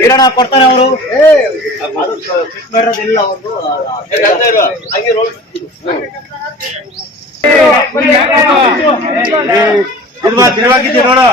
ಇರೋಣ ಕೊಡ್ತಾನೆ ಅವರು ಇಲ್ಲ ಅವ್ರದ್ದು ತಿರುವಾಗಿದ್ದೆ ನೋಡು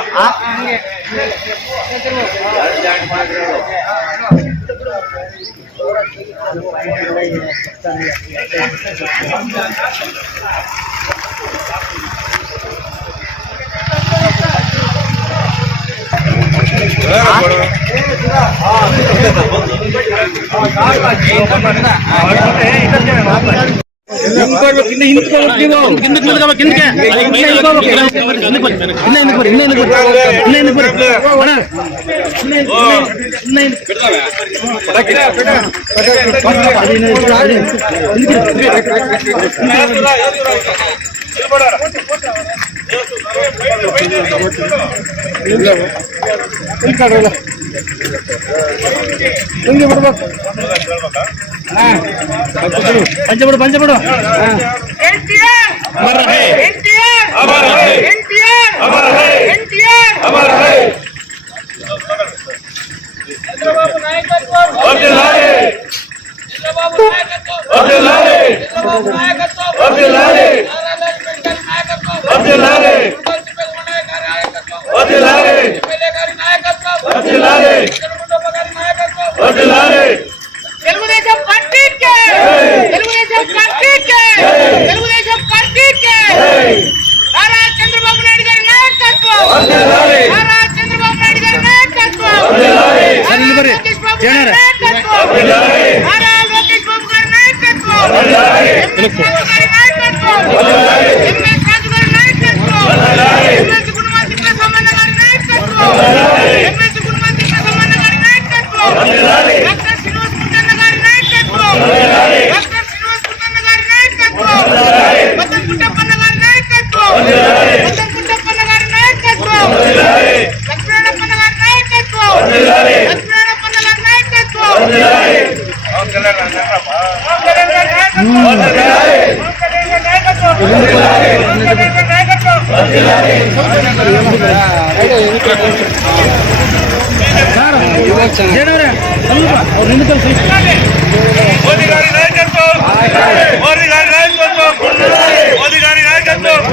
పంచబడు పంచబడు తెలుగుదేశం పార్టీకి తెలుగుదేశం పార్టీకి తెలుగుదేశం పార్టీకి నారా చంద్రబాబు నాయుడు గారి నాయకత్వం నారా చంద్రబాబు నాయుడు గారి నాయకత్వం లోకేష్ బాబు గారి నాయకత్వం నారా లోకేష్ బాబు గారి నాయకత్వం ఎంఎస్ రాజు గారి నాయకత్వం ఎంఎస్ కుటుంబ తిప్ప సంబంధ గారి నాయకత్వం ఎంఎస్ కుటుంబ తిప్ప సంబంధ గారి నాయకత్వం డాక్టర్ శ్రీనివాస్ ముట్టన్న గారి నాయకత్వం డాక్టర్ శ్రీనివాస్ ముట్టన్న గారి నాయకత్వం వద్దం పుట్టప్పన్న గారి నాయకత్వం వద్దం పుట్టప్పన్న గారి నాయకత్వం లక్ష్మీనారాయణప్పన్న గారి నాయకత్వం లక్ష్మీనారాయణప్పన్న గారి నాయకత్వం మోదీ గారి నాయకత్వం మోదీ గారి నాయకత్వం మోదీ గారి నాయకత్వం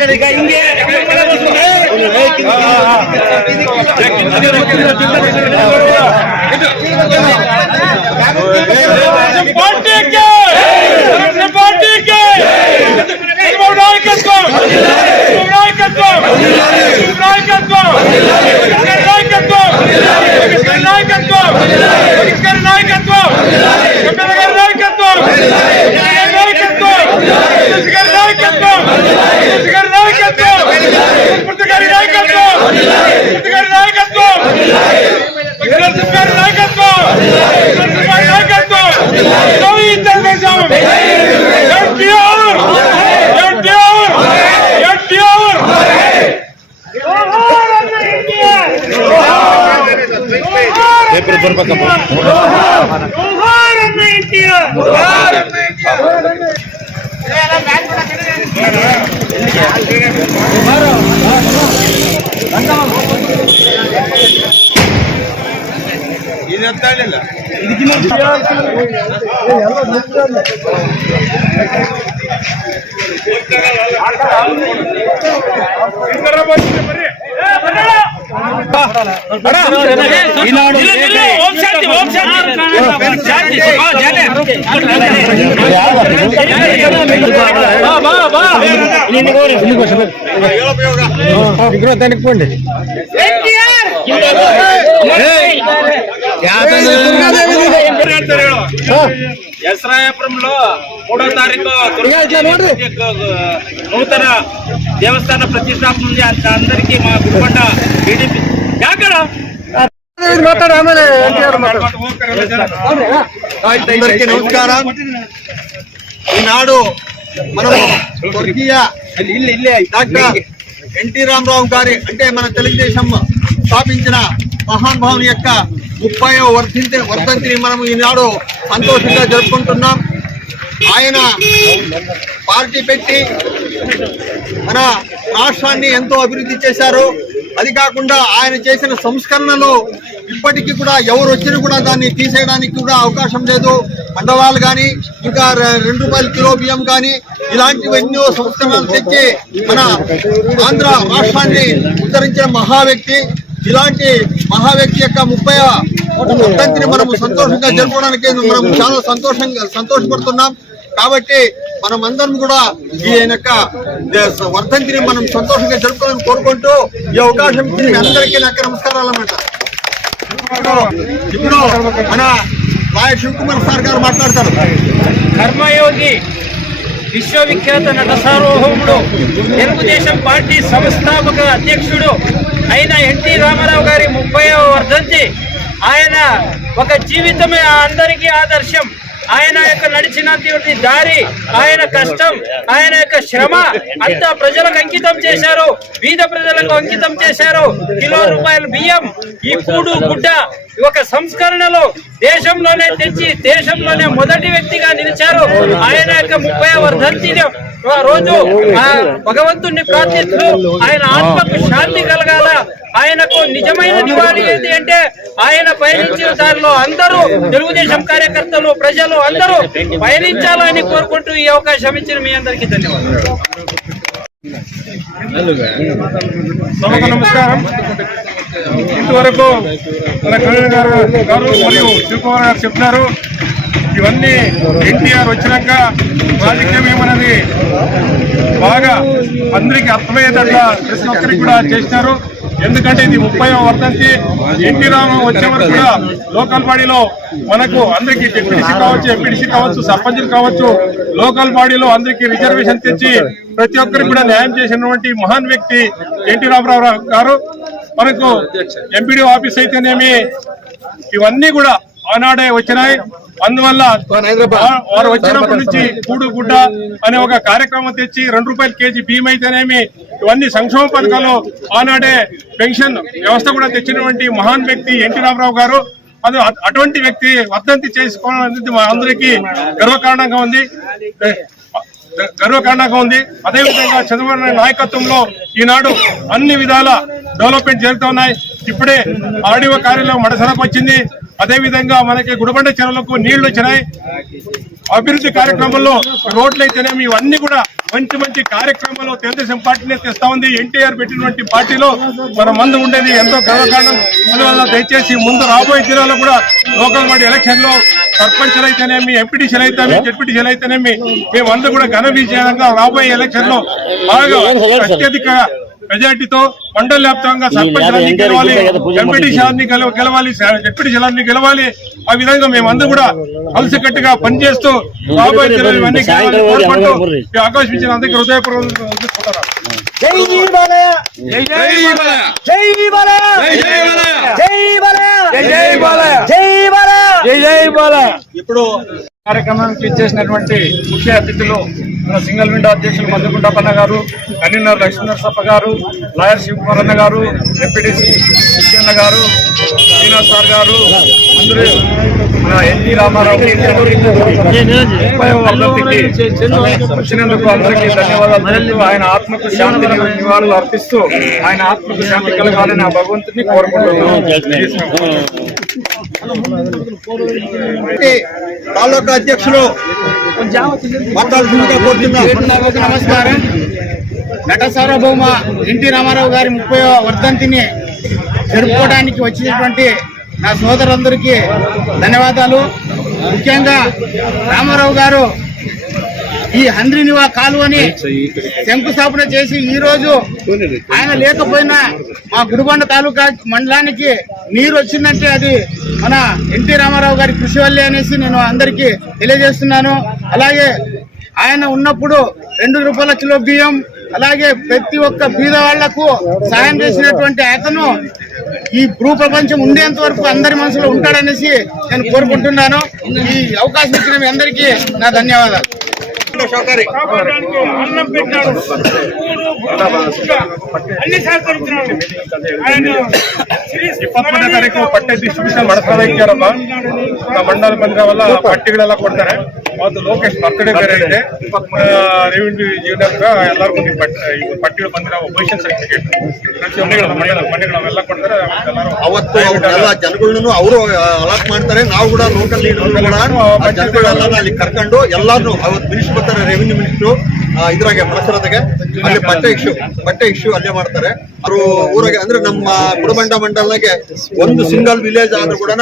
ఇంకా ಹಿಂಗೆ ఎన్టీఆర్ ఎస్రాయపురంలో 3వ తారీఖు నూతన దేవస్థాన ప్రతిష్టాపన ఉంది. అందరికీ మా గుడిబండ టీడీపీ అందరికీ నమస్కారం. ఈనాడు మనం స్వర్గీయ డాక్టర్ ఎన్టీ రామారావు గారి అంటే మన తెలుగుదేశం స్థాపించిన మహానుభావుని యొక్క 30వ వర్ధంతిని మనం ఈనాడు సంతోషంగా జరుపుకుంటున్నాం. ఆయన పార్టీ పెట్టి మన రాష్ట్రాన్ని ఎంతో అభివృద్ధి చేశారు. అది కాకుండా ఆయన చేసిన సంస్కరణలు ఇప్పటికీ కూడా ఎవరు వచ్చినా కూడా దాన్ని తీసేయడానికి కూడా అవకాశం లేదు. మండలాలు కానీ ఇంకా 2 రూపాయల కిలో బియ్యం కానీ ఇలాంటివి ఎన్నో సంస్కరణలు తెచ్చి మన ఆంధ్ర రాష్ట్రాన్ని ఉద్ధరించిన మహావ్యక్తి. ఇలాంటి మహావ్యక్తి యొక్క 30వ వర్ధంతిని మనము సంతోషంగా జరుపుకోవడానికి మనం చాలా సంతోషపడుతున్నాం. కాబట్టి మనం అందరం కూడా ఈ యొక్క వర్ధంతిని మనం సంతోషంగా జరుపుకోవాలని కోరుకుంటూ ఈ అవకాశం ఇచ్చిన మీ అందరికీ నాకు నమస్కారాలు అన్నమాట. ఇప్పుడు మన లాయర్ శివకుమార్ సార్ గారు మాట్లాడతారు. కర్మయోగి విశ్వవిఖ్యాత నట సార్వభౌముడు తెలుగుదేశం పార్టీ సంస్థాపక అధ్యక్షుడు అయిన ఎన్టీ రామారావు గారి 30వ వర్ధంతి. ఆయన ఒక జీవితమే అందరికీ ఆదర్శం. ఆయన యొక్క నడిచిన దారి, ఆయన కష్టం, ఆయన యొక్క శ్రమ అంతా ప్రజలకు అంకితం చేశారు. బీద ప్రజలకు అంకితం చేశారు. కిలో రూపాయల బియ్యం, ఈ కూడు గుడ్డ ఒక సంస్కరణలో దేశంలోనే తెచ్చి దేశంలోనే మొదటి వ్యక్తిగా నిలిచారు. ఆయన యొక్క 30వ వర్ధంతి రోజు భగవంతుణ్ణి ప్రార్థిస్తూ ఆయన ఆత్మకు శాంతి కలగాల. ఆయనకు నిజమైన నివాళి ఏంటి అంటే ఆయన పయనించిన దారిలో అందరూ తెలుగుదేశం కార్యకర్తలు ప్రజలు అందరూ పయనించాలని కోరుకుంటూ ఈ అవకాశం ఇచ్చిన మీ అందరికీ ధన్యవాదాలు. నమస్కారం. ఇంతవరకు మన కళ్యాణ్ గారు మరియు శివకుమార్ గారు చెప్తున్నారు. ఇవన్నీ ఎన్టీఆర్ వచ్చినాక రాజకీయం ఏమన్నది బాగా అందరికీ అర్థమయ్యేటట్లా ప్రతి ఒక్కరికి కూడా చేసినారు. ఎందుకంటే ఇది 30వ వర్ధంతి. ఎన్టీ రామారావు వచ్చే వరకు కూడా లోకల్ బాడీలో మనకు అందరికీ డిప్యూటీసీ కావచ్చు, ఎంపీడీసీ కావచ్చు, సర్పంచులు కావచ్చు, లోకల్ బాడీలో అందరికీ రిజర్వేషన్ తెచ్చి ప్రతి ఒక్కరికి కూడా న్యాయం చేసినటువంటి మహాన్ వ్యక్తి ఎన్టీ రామారావు గారు. మనకు ఎంపీడీ ఆఫీస్ అయితేనేమి ఇవన్నీ కూడా ఆనాడే వచ్చినాయి. అందువల్ల వారు వచ్చినప్పటి నుంచి కూడు గుడ్డ అనే ఒక కార్యక్రమం తెచ్చి 2 రూపాయల కేజీ బియ్యం అయితేనేమి ఇవన్నీ సంక్షేమ పథకాలు ఆనాడే పెన్షన్ వ్యవస్థ కూడా తెచ్చినటువంటి మహాన్ వ్యక్తి ఎన్టీ రామారావు గారు. అది అటువంటి వ్యక్తి వర్ధంతి చేసుకోవడం అనేది మా అందరికీ గర్వకారణంగా ఉంది. అదేవిధంగా చంద్రబాబు నాయుడు నాయకత్వంలో ఈనాడు అన్ని విధాల డెవలప్మెంట్ జరుగుతున్నాయి. ఇప్పుడే ఆర్డీఓ కార్యాలయం మడసరకు వచ్చింది. అదేవిధంగా మనకి గుడిబండ చెరువులకు నీళ్లు వచ్చినాయి. అభివృద్ధి కార్యక్రమంలో రోడ్లు అయితేనేమి ఇవన్నీ కూడా మంచి మంచి కార్యక్రమాలు తెలుగుదేశం పార్టీనే తెస్తా ఉంది. ఎన్టీఆర్ పెట్టినటువంటి పార్టీలో మన మందు ఉండేది ఎంతో గర్వకారణం. అందువల్ల దయచేసి ముందు రాబోయే దినాల్లో కూడా లోకల్ బాడీ ఎలక్షన్ లో సర్పంచ్లు అయితేనేమి, ఎంపీటీసీలు అయితేనేమి, జెడ్పీటీసీలు అయితేనేమి మేమందరూ కూడా ఘన విజయంగా రాబోయే ఎలక్షన్ లో బాగా అత్యధిక మెజార్టీతో మండల వ్యాప్తంగా సర్పంచ్లన్నీ గెలవాలి, ఎంపీటీసీలన్నీ గెలవాలి, జెడ్పీటీసీలన్నీ గెలవాలి. ఆ విధంగా మేమందరూ కూడా కలిసికట్టుగా పనిచేస్తూ రాబోయే ఇవన్నీ కోరుకుంటూ అవకాశం ఇచ్చిన అందరికీ హృదయపూర్వకంగా ఇప్పుడు కార్యక్రమానికి ఇచ్చేసినటువంటి ముఖ్య అతిథులు మన సింగిల్ విండో అధ్యక్షులు మధుకుంటప్పన్న గారు, కన్వీనర్ లక్ష్మీనరసప్ప గారు, లాయర్ శివకుమార్ అన్న గారు, ఎంపీటీసీ అన్న గారు, శ్రీనివాస్ సార్ గారు, అందరూ మన ఎన్టీ రామారావు వచ్చినందుకు అందరికీ ధన్యవాదాలు. ఆయన ఆత్మకు శాంతి నివాళులు అర్పిస్తూ ఆయన ఆత్మకు శాంతి కలగాలని ఆ భగవంతుని కోరుకుంటున్నాం. తాలూకా అధ్యక్షులు నమస్కారం. నట సార్వభౌమ ఎన్టీ రామారావు గారి 30వ వర్ధంతిని జరుపుకోవడానికి వచ్చినటువంటి నా సోదరులందరికీ ధన్యవాదాలు. ముఖ్యంగా రామారావు గారు ఈ హంద్రినివా కాలువని శంకుస్థాపన చేసి ఈ రోజు ఆయన లేకపోయినా మా గుడిబండ తాలూకా మండలానికి నీరు వచ్చిందంటే అది మన ఎన్టీ రామారావు గారి కృషి వల్లే అనేసి నేను అందరికీ తెలియజేస్తున్నాను. అలాగే ఆయన ఉన్నప్పుడు 2 రూపాయల కిలో బియ్యం, అలాగే ప్రతి ఒక్క బీద వాళ్లకు సాయం చేసినటువంటి అతను ఈ భూ ప్రపంచం ఉండేంత వరకు అందరి మనసులో ఉంటాడనేసి నేను కోరుకుంటున్నాను. ఈ అవకాశం ఇచ్చిన మీ అందరికీ నా ధన్యవాదాలు. కాపాడడానికి అన్నం పెట్టాడు, అన్ని సహకరించినాడు. ఆయన 21ನೇ ತಾರೀಕು ಪಟ್ಟೆ ಡಿಸ್ಟ್ರಿಬ್ಯೂಷನ್ ಮಾಡಿಸ್ತಾ ಇದ್ದಾರಪ್ಪ. ಮಂಡಲ ಬಂದ್ರ ವಲ್ಲ ಪಟ್ಟಿಗಳೆಲ್ಲ ಕೊಡ್ತಾರೆ. ಅವತ್ತು ಲೋಕೇಶ್ ಬರ್ತ್ಡೇ ಬೇರೆ ಇದೆ. ರೆವಿನ್ಯೂ ಜೀವನಕ್ಕೆ ಎಲ್ಲರಿಗೂ ಪಟ್ಟಿಗಳು ಬಂದಿರೋ ಪೊಸಿಷನ್ ಸರ್ಟಿಫಿಕೇಟ್ ಮನೆಗಳೆಲ್ಲ ಕೊಡ್ತಾರೆ. ಅವತ್ತು ಎಲ್ಲ ಜನಗಳನ್ನು ಅವರು ಅಲಾಟ್ ಮಾಡ್ತಾರೆ. ನಾವು ಕೂಡ ಲೋಕಲ್ ಲೀಡರ್ ಜನಗಳೆಲ್ಲ ಅಲ್ಲಿ ಕರ್ಕೊಂಡು ಎಲ್ಲಾರು ಅವತ್ತು ಮಿನಿಸ್ಟರ್ ಬರ್ತಾರೆ, ರೆವಿನ್ಯೂ ಮಿನಿಸ್ಟ್ರು ಇದ್ರಾಗೆ ಮನಸರತೆಗೆ ಅಲ್ಲಿ ಬಟ್ಟೆ ಇಶ್ಯೂ ಅಲ್ಲೇ ಮಾಡ್ತಾರೆ. ಅವರು ಊರಾಗೆ ಅಂದ್ರೆ ನಮ್ಮ ಗುಡಬಂಡ ಮಂಡಲ್ನಾಗೆ ಒಂದು ಸಿಂಗಲ್ ವಿಲೇಜ್ ಆದ್ರೂ ಕೂಡ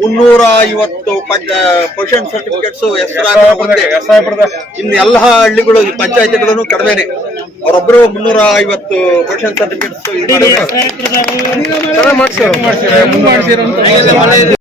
350 ಪೊಸಿಷನ್ ಸರ್ಟಿಫಿಕೇಟ್ಸ್ ಇನ್ನು ಎಲ್ಲ ಹಳ್ಳಿಗಳು ಪಂಚಾಯತಿಗಳನ್ನು ಕಡಿಮೆನೆ. ಅವರೊಬ್ಬರು 350 ಪೊಸಿಷನ್ ಸರ್ಟಿಫಿಕೇಟ್ಸ್